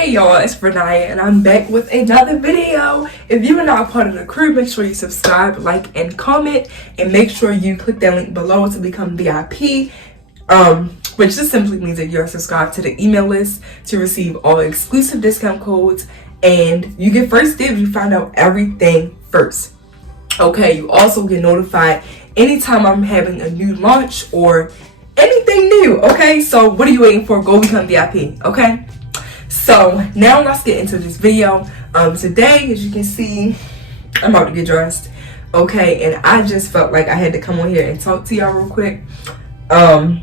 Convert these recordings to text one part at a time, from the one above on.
Hey y'all, it's Renaya and I'm back with another video. If you are not part of the crew, make sure you subscribe, like, and comment, and make sure you click that link below to become VIP, which just simply means that you're subscribed to the email list to receive all exclusive discount codes, and you get first dibs. You find out everything first. Okay, you also get notified anytime I'm having a new launch or anything new. Okay, so what are you waiting for? Go become VIP. Okay. So now let's get into this video. Today, as you can see, I'm about to get dressed. Okay, and I just felt like I had to come on here and talk to y'all real quick. And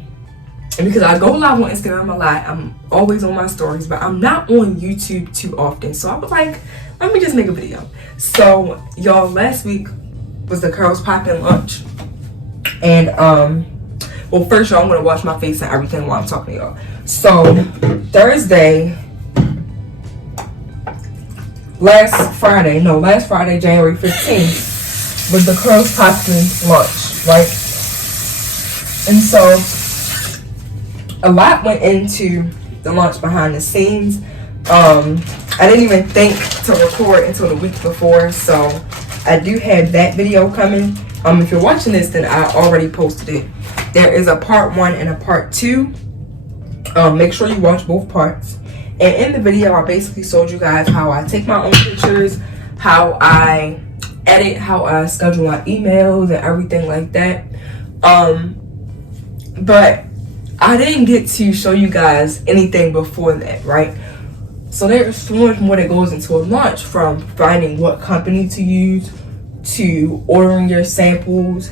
because I go live on Instagram a lot, I'm always on my stories, but I'm not on YouTube too often. So I was like, let me just make a video. So y'all, last week was the Curls Poppin' lunch. And well, first y'all, I'm gonna wash my face and everything while I'm talking to y'all. So Thursday, last Friday, January 15th, was the Curls Poppin' lunch, right? And so a lot went into the lunch behind the scenes. I didn't even think to record until the week before, so I do have that video coming. If you're watching this, then I already posted it. There is a part 1 and a part 2. Make sure you watch both parts. And in the video, I basically showed you guys how I take my own pictures, how I edit, how I schedule my emails and everything like that. But I didn't get to show you guys anything before that, right? So there's so much more that goes into a launch, from finding what company to use, to ordering your samples,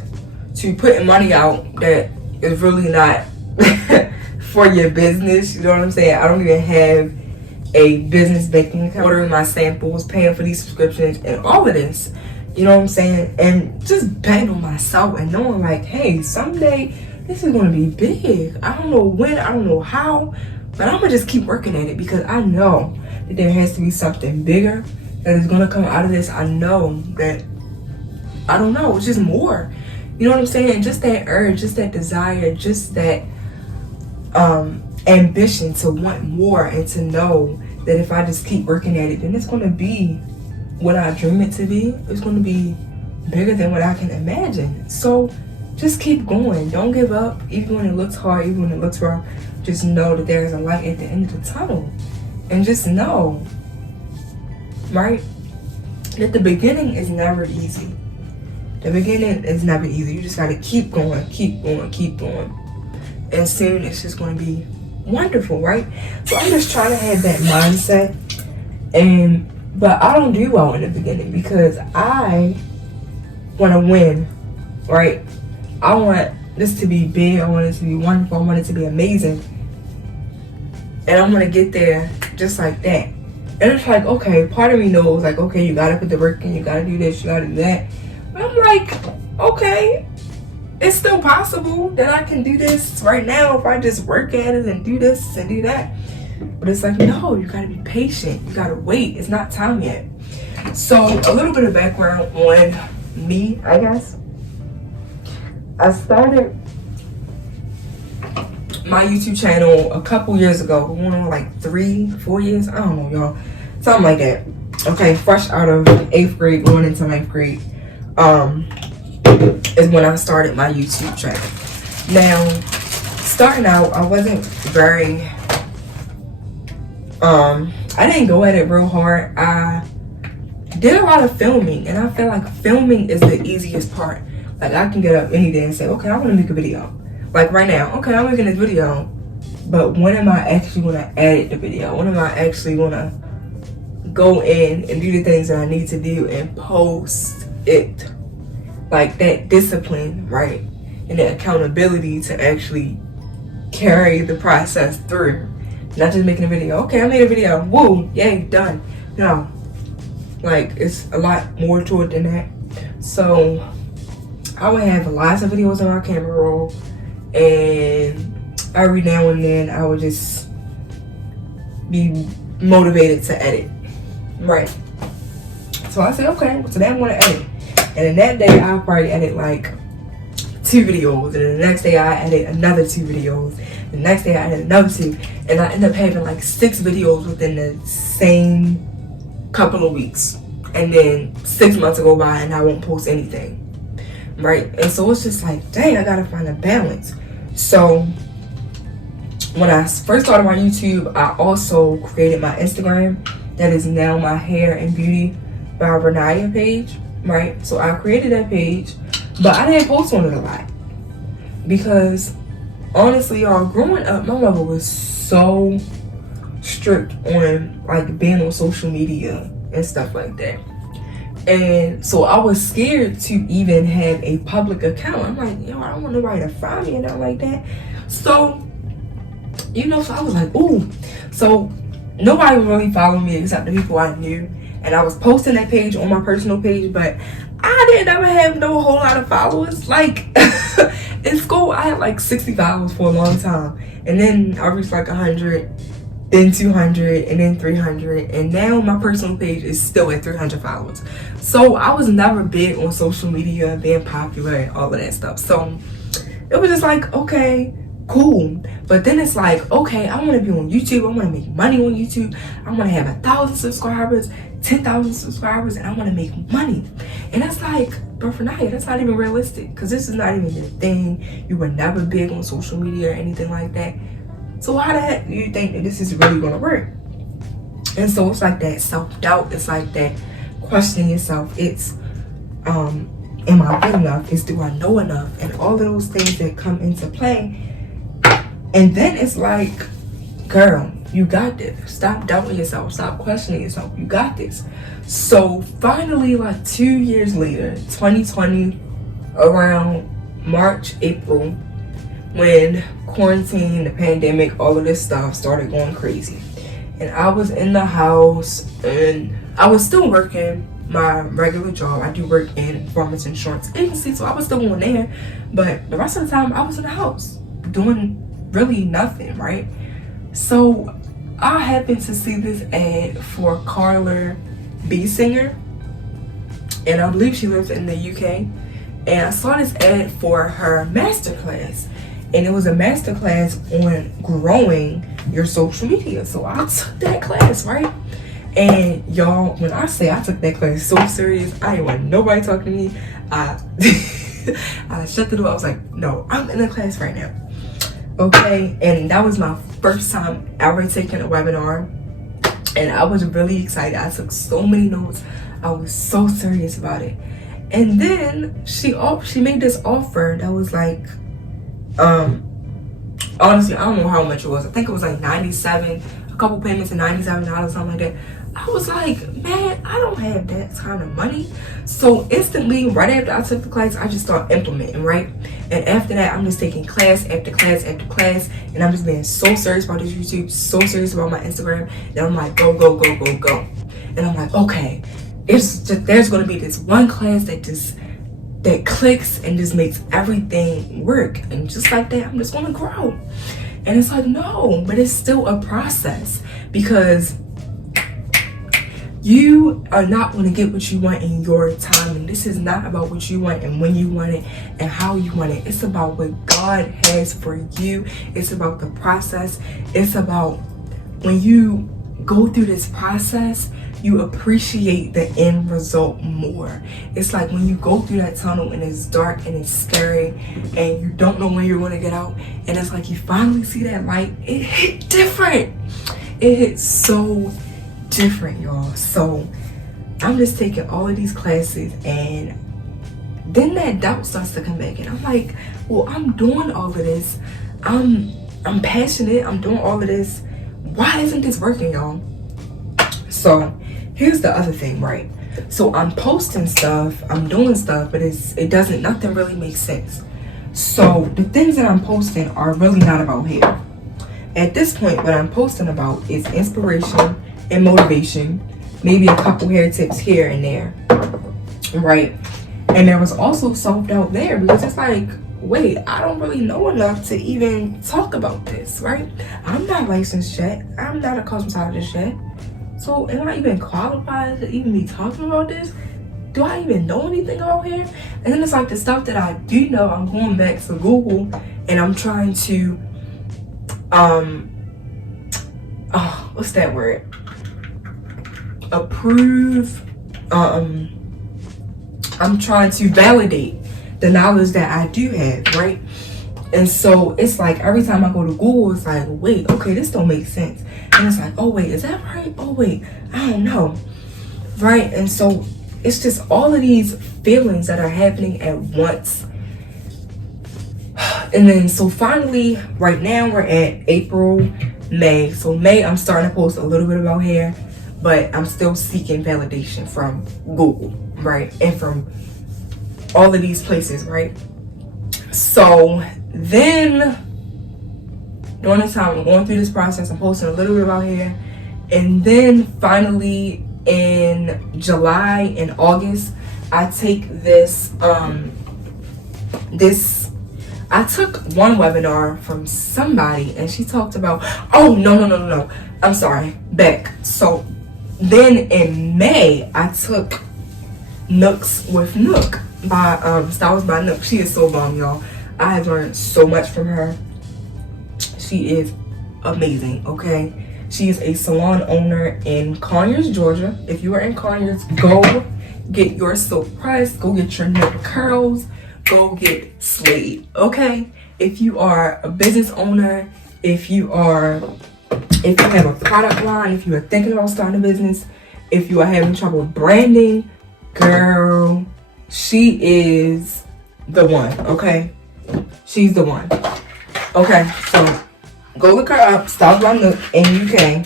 to putting money out that is really not for your business. You know what I'm saying? I don't even have a business banking account. Ordering my samples, paying for these subscriptions, and all of this. You know what I'm saying? And just betting on myself and knowing like, hey, someday this is going to be big. I don't know when, I don't know how, but I'm going to just keep working at it, because I know that there has to be something bigger that is going to come out of this. I know that, I don't know, it's just more. You know what I'm saying? Just that urge, just that desire, just that ambition to want more, and to know that if I just keep working at it, then it's going to be what I dream it to be. It's going to be bigger than what I can imagine. So just keep going. Don't give up, even when it looks hard, even when it looks rough. Just know that there's a light at the end of the tunnel. And just know, right, that the beginning is never easy. The beginning is never easy. You just got to keep going, keep going, keep going. And soon it's just going to be wonderful, right? So I'm just trying to have that mindset. But I don't do well in the beginning, because I want to win, right? I want this to be big. I want it to be wonderful. I want it to be amazing. And I'm going to get there just like that. And it's like, okay, part of me knows, like, okay, you got to put the work in. You got to do this. You got to do that. But I'm like, okay, it's still possible that I can do this right now if I just work at it and do this and do that. But it's like, no, you got to be patient. You got to wait. It's not time yet. So a little bit of background on me, I guess. I started my YouTube channel a couple years ago. Going on like 3-4 years. I don't know, y'all. Something like that. Okay, fresh out of 8th grade, going into 9th grade. Is when I started my YouTube channel. Now, starting out, I wasn't very, I didn't go at it real hard. I did a lot of filming, and I feel like filming is the easiest part. Like, I can get up any day and say, okay, I want to make a video. Like right now, okay, I'm making this video, but when am I actually going to edit the video? When am I actually going to go in and do the things that I need to do and post it? Like that discipline, right? And the accountability to actually carry the process through. Not just making a video. Okay, I made a video. Woo, yay, done. No. Like, it's a lot more to it than that. So I would have lots of videos on my camera roll, and every now and then I would just be motivated to edit. Right. So I said, okay, well, today I'm going to edit. And in that day, I'll probably edit like 2 videos. And then the next day, I edit another 2 videos. The next day I added another 2. And I ended up having like 6 videos within the same couple of weeks. And then 6 months go by and I won't post anything. Right? And so it's just like, dang, I gotta find a balance. So when I first started my YouTube, I also created my Instagram. That is now my Hair and Beauty by Renaya page. Right? So I created that page, but I didn't post on it a lot. Because honestly, y'all, growing up, my mother was so strict on like being on social media and stuff like that. And so I was scared to even have a public account. I'm like, yo, I don't want nobody to find me and nothing like that. So, you know, so I was like, ooh. So nobody was really following me except the people I knew. And I was posting that page on my personal page, but I didn't ever have no whole lot of followers. Like in school, I had like 60 followers for a long time. And then I reached like 100, then 200, and then 300. And now my personal page is still at 300 followers. So I was never big on social media, being popular and all of that stuff. So it was just like, okay, cool. But then it's like, okay, I want to be on YouTube. I want to make money on YouTube. I want to have 1,000 subscribers, 10,000 subscribers, and I want to make money. And that's like, but for Naya, that's not even realistic, because this is not even your thing. You were never big on social media or anything like that. So how the heck do you think that this is really going to work? And so it's like that self-doubt. It's like that questioning yourself. It's, am I good enough? Do I know enough? And all of those things that come into play. And then it's like, girl, you got this. Stop doubting yourself. Stop questioning yourself. You got this. So finally, like 2 years later, 2020, around March, April, when quarantine, the pandemic, all of this stuff started going crazy. And I was in the house and I was still working my regular job. I do work in performance insurance agency, so I was still going there. But the rest of the time, I was in the house doing really nothing, right? So I happened to see this ad for Carla B. Singer, and I believe she lives in the UK. And I saw this ad for her masterclass, and it was a masterclass on growing your social media. So I took that class, right? And y'all, when I say I took that class so serious, I didn't want nobody talking to me. I shut the door. I was like, no, I'm in the class right now. Okay, and that was my first time ever taking a webinar, and I was really excited. I took so many notes. I was so serious about it. And then she made this offer that was like, honestly, I don't know how much it was. I think it was like 97, a couple payments of $97, something like that. I was like, man, I don't have that kind of money. So instantly, right after I took the class, I just started implementing, right? And after that, I'm just taking class after class after class, and I'm just being so serious about this YouTube, so serious about my Instagram, that I'm like, go, go, go, go, go. And I'm like, okay, there's gonna be this one class that clicks and just makes everything work. And just like that, I'm just gonna grow. And it's like, no, but it's still a process, because you are not going to get what you want in your timing. This is not about what you want and when you want it and how you want it. It's about what God has for you. It's about the process. It's about when you go through this process, you appreciate the end result more. It's like when you go through that tunnel and it's dark and it's scary and you don't know when you're going to get out, and it's like you finally see that light. It hit different. It hit so different, y'all. So I'm just taking all of these classes, and then that doubt starts to come back, and I'm like, well, I'm doing all of this. I'm passionate. I'm doing all of this. Why isn't this working, y'all? So here's the other thing, right? So I'm posting stuff, I'm doing stuff, but nothing really makes sense. So the things that I'm posting are really not about hair. At this point, what I'm posting about is inspiration and motivation, maybe a couple hair tips here and there, right? And there was also self-doubt there, because it's like, wait, I don't really know enough to even talk about this, right? I'm not licensed yet. I'm not a cosmetologist yet. So am I even qualified to even be talking about this? Do I even know anything about hair? And then it's like the stuff that I do know, I'm going back to Google and I'm trying to what's that word? Approve. I'm trying to validate the knowledge that I do have, right? And so it's like every time I go to Google, it's like, wait, okay, this don't make sense. And it's like, oh wait, is that right? Oh wait, I don't know, right? And so it's just all of these feelings that are happening at once. And then so finally, right now we're at April, May. So May, I'm starting to post a little bit about hair, but I'm still seeking validation from Google, right? And from all of these places, right? So then during this time, I'm going through this process, I'm posting a little bit about hair. And then finally in July and August, I take this, I took one webinar from somebody and she talked about, oh, no. I'm sorry, back. So then in May, I took Nooks with Nook by Styles by Nook. She is so bomb, y'all. I have learned so much from her. She is amazing, okay? She is a salon owner in Conyers, Georgia. If you are in Conyers, go get your silk press, go get your Nook curls, go get slayed, okay? If you are a business owner, if you have a product line, if you are thinking about starting a business, if you are having trouble branding, girl, she is the one, okay? She's the one. Okay, so go look her up, Styles by Nook in UK.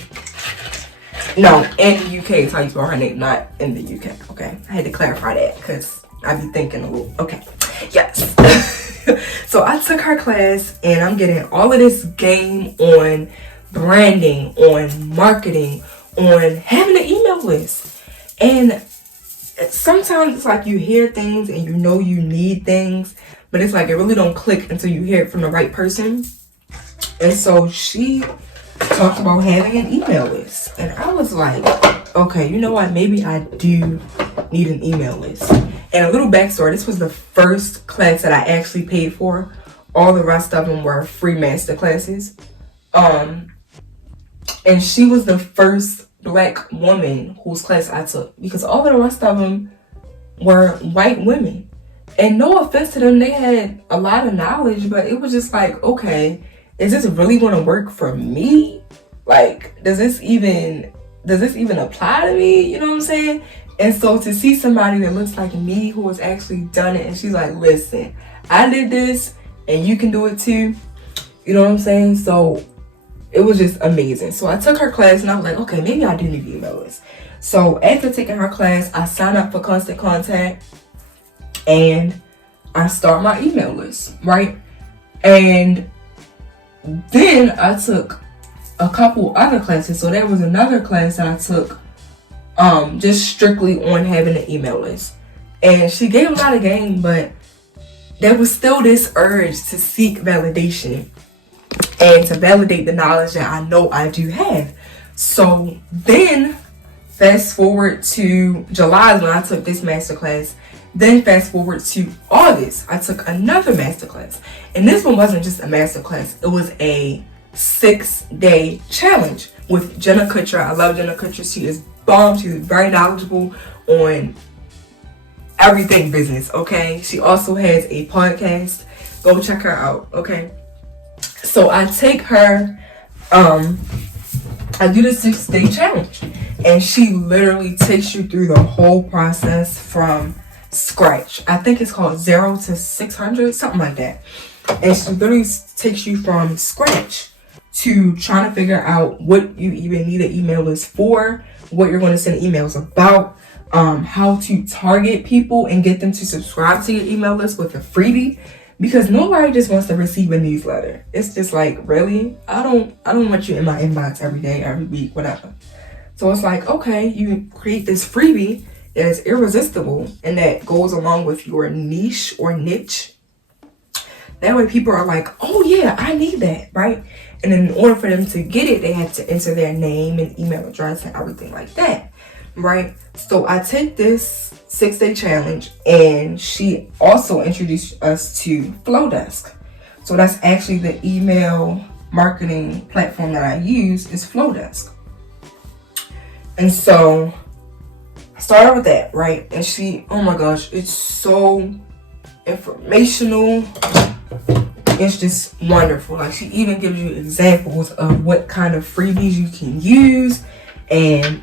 No, in the UK is how you spell her name, not in the UK, okay? I had to clarify that because I be thinking a little, okay. Yes. So I took her class and I'm getting all of this game on branding, on marketing, on having an email list. And sometimes it's like you hear things and you know you need things, but it's like it really don't click until you hear it from the right person. And so she talked about having an email list. And I was like, okay, you know what? Maybe I do need an email list. And a little backstory, this was the first class that I actually paid for. All the rest of them were free master classes. And she was the first Black woman whose class I took, because all of the rest of them were white women. And no offense to them, they had a lot of knowledge, but it was just like, okay, is this really going to work for me? Like, does this even apply to me? You know what I'm saying? And so to see somebody that looks like me who has actually done it, and she's like, listen, I did this and you can do it too. You know what I'm saying? So it was just amazing. So I took her class and I was like, okay, maybe I do need an email list. So after taking her class, I signed up for Constant Contact and I start my email list, right? And then I took a couple other classes. So there was another class that I took just strictly on having an email list. And she gave a lot of game, but there was still this urge to seek validation and to validate the knowledge that I know I do have. So then fast forward to July when I took this masterclass. Then fast forward to August, I took another masterclass. And this one wasn't just a masterclass. It was a 6-day challenge with Jenna Kutcher. I love Jenna Kutcher. She is bomb. She's very knowledgeable on everything business, okay? She also has a podcast. Go check her out, okay? So I take her, I do the 6-day challenge. And she literally takes you through the whole process from scratch. I think it's called 0 to 600, something like that. And she literally takes you from scratch to trying to figure out what you even need an email list for, what you're going to send emails about, how to target people and get them to subscribe to your email list with a freebie, because nobody just wants to receive a newsletter. It's just like, really? I don't want you in my inbox every day, every week, whatever. So it's like, okay, you create this freebie that is irresistible and that goes along with your niche or niche. That way people are like, oh yeah, I need that, right? And in order for them to get it, they have to enter their name and email address and everything like that, right? So I take this 6-day challenge, and she also introduced us to Flowdesk. So that's actually the email marketing platform that I use is Flowdesk. And so I started with that, right? And she, oh my gosh, it's so informational. It's just wonderful. Like, she even gives you examples of what kind of freebies you can use. And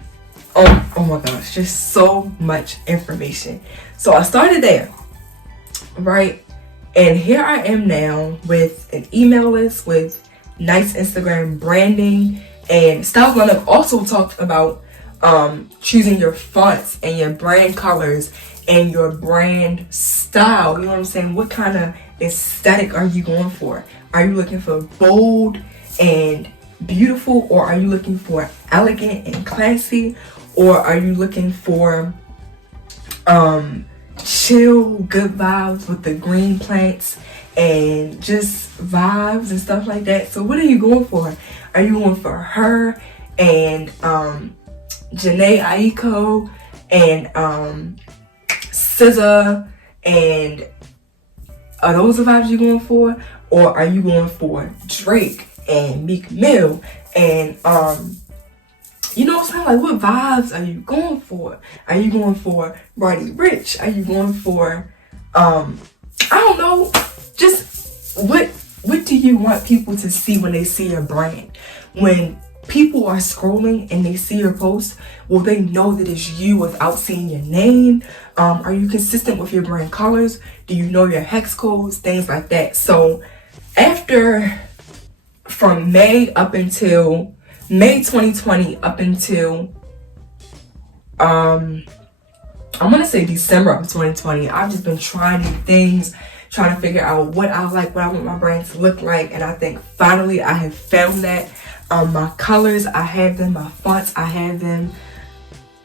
oh my gosh, just so much information. So I started there, right? And here I am now with an email list, with nice Instagram branding. And Style Lineup also talked about choosing your fonts and your brand colors and your brand style. You know what I'm saying? What kind of aesthetic are you going for? Are you looking for bold and beautiful, or are you looking for elegant and classy, or are you looking for chill, good vibes with the green plants and just vibes and stuff like that? So what are you going for? Are you going for her and Janae Aiko and SZA, and are those the vibes you're going for? Or are you going for Drake and Meek Mill and you know what I'm saying? Like, what vibes are you going for? Are you going for Roddy Rich? Are you going for I don't know, just what do you want people to see when they see your brand? When people are scrolling and they see your post, will they know that it's you without seeing your name? Are you consistent with your brand colors? Do you know your hex codes? Things like that. So from May 2020 up until I'm gonna say December of 2020, I've just been trying new things, trying to figure out what I like, what I want my brand to look like. And I think finally I have found that. My colors, I have them. My fonts, I have them.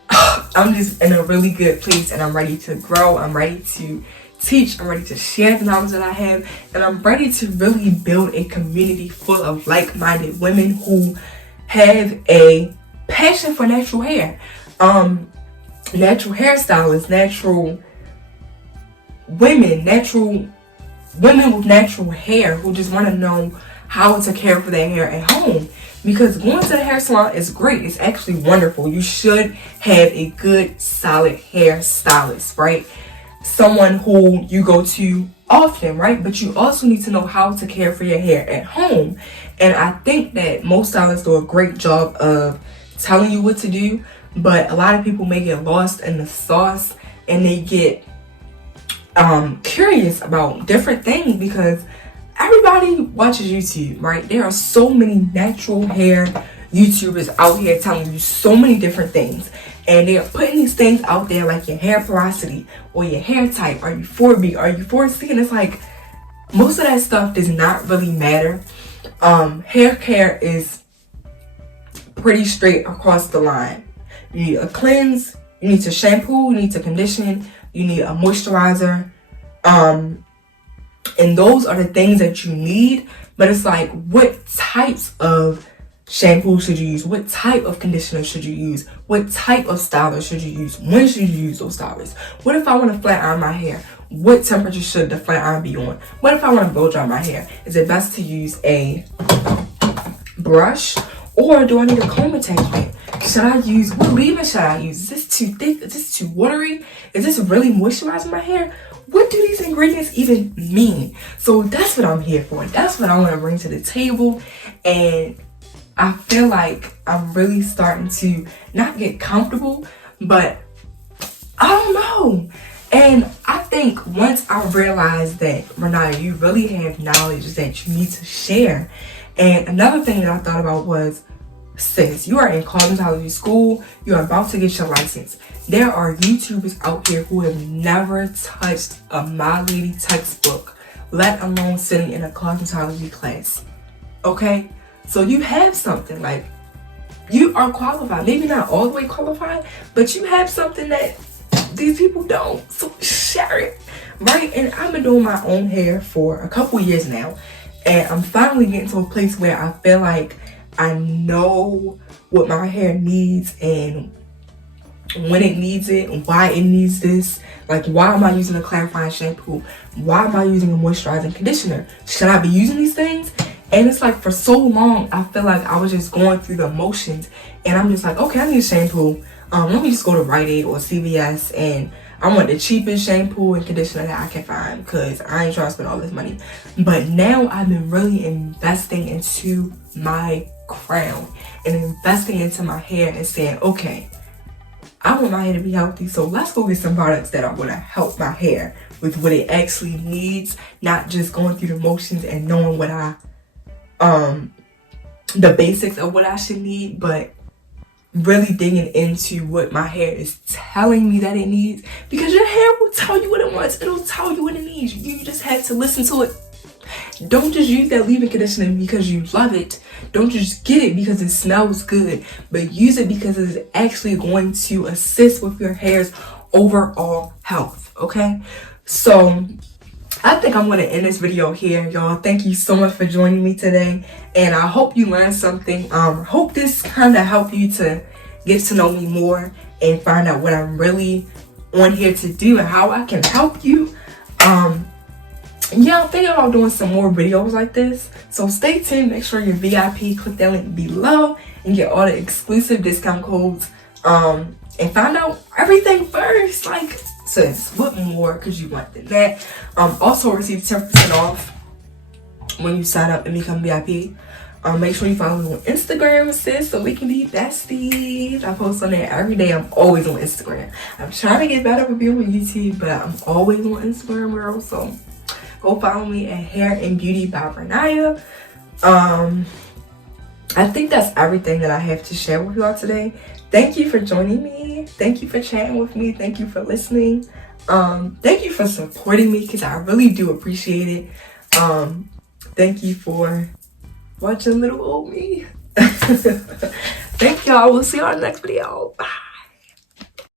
I'm just in a really good place, and I'm ready to grow. I'm ready to teach. I'm ready to share the knowledge that I have, and I'm ready to really build a community full of like-minded women who have a passion for natural hair. Natural hairstylists, natural women with natural hair who just want to know how to care for their hair at home. Because going to the hair salon is great. It's actually wonderful. You should have a good, solid hair stylist, right? Someone who you go to often, right? But you also need to know how to care for your hair at home. And I think that most stylists do a great job of telling you what to do, but a lot of people may get lost in the sauce, and they get curious about different things because everybody watches YouTube, right? There are so many natural hair YouTubers out here telling you so many different things, and they are putting these things out there like your hair porosity or your hair type. Are you 4B? Are you 4C? And it's like, most of that stuff does not really matter. Hair care is pretty straight across the line. You need a cleanse, you need to shampoo, you need to condition, you need a moisturizer. And those are the things that you need. But it's like, what types of shampoo should you use? What type of conditioner should you use? What type of styler should you use? When should you use those stylers? What if I want to flat iron my hair? What temperature should the flat iron be on? What if I want to blow dry my hair? Is it best to use a brush, or do I need a comb attachment? Should I use, what leave-in should I use? Is this too thick? Is this too watery? Is this really moisturizing my hair? What do these ingredients even mean? So that's what I'm here for. That's what I want to bring to the table. And I feel like I'm really starting to not get comfortable, but I don't know. And I think once I realized that, Renata, you really have knowledge that you need to share. And another thing that I thought about was, sis, you are in cosmetology school, you are about to get your license. There are YouTubers out here who have never touched a My Lady textbook, let alone sitting in a cosmetology class. Okay? So you have something, like, you are qualified. Maybe not all the way qualified, but you have something that these people don't. So share it, right? And I've been doing my own hair for a couple years now, and I'm finally getting to a place where I feel like I know what my hair needs and when it needs it and why it needs this. Like, why am I using a clarifying shampoo? Why am I using a moisturizing conditioner? Should I be using these things? And it's like for so long, I feel like I was just going through the motions. And I'm just like, okay, I need a shampoo. Let me just go to Rite Aid or CVS, and I want the cheapest shampoo and conditioner that I can find, because I ain't trying to spend all this money. But now I've been really investing into my crown and investing into my hair and saying, okay, I want my hair to be healthy, so let's go get some products that are going to help my hair with what it actually needs, not just going through the motions and knowing what the basics of what I should need, but really digging into what my hair is telling me that it needs, because your hair will tell you what it wants. It'll tell you what it needs. You just have to listen to it. Don't just use that leave-in conditioner because you love it. Don't just get it because it smells good, but use it because it's actually going to assist with your hair's overall health, okay? So I think I'm going to end this video here, y'all. Thank you so much for joining me today, and I hope you learned something. Hope this kind of helped you to get to know me more and find out what I'm really on here to do and how I can help you. Yeah, I'm thinking about doing some more videos like this, so stay tuned. Make sure you're VIP, click that link below and get all the exclusive discount codes, and find out everything first. Like, sis, what more could you want than that? Also receive 10% off when you sign up and become VIP. Make sure you follow me on Instagram, sis, so we can be besties. I post on there every day. I'm always on Instagram. I'm trying to get better with being on YouTube, but I'm always on Instagram, girl. So go follow me at Hair and Beauty by Renaya. I think that's everything that I have to share with y'all today. Thank you for joining me. Thank you for chatting with me. Thank you for listening. Thank you for supporting me, because I really do appreciate it. Thank you for watching little old me. Thank y'all. We'll see y'all in the next video. Bye.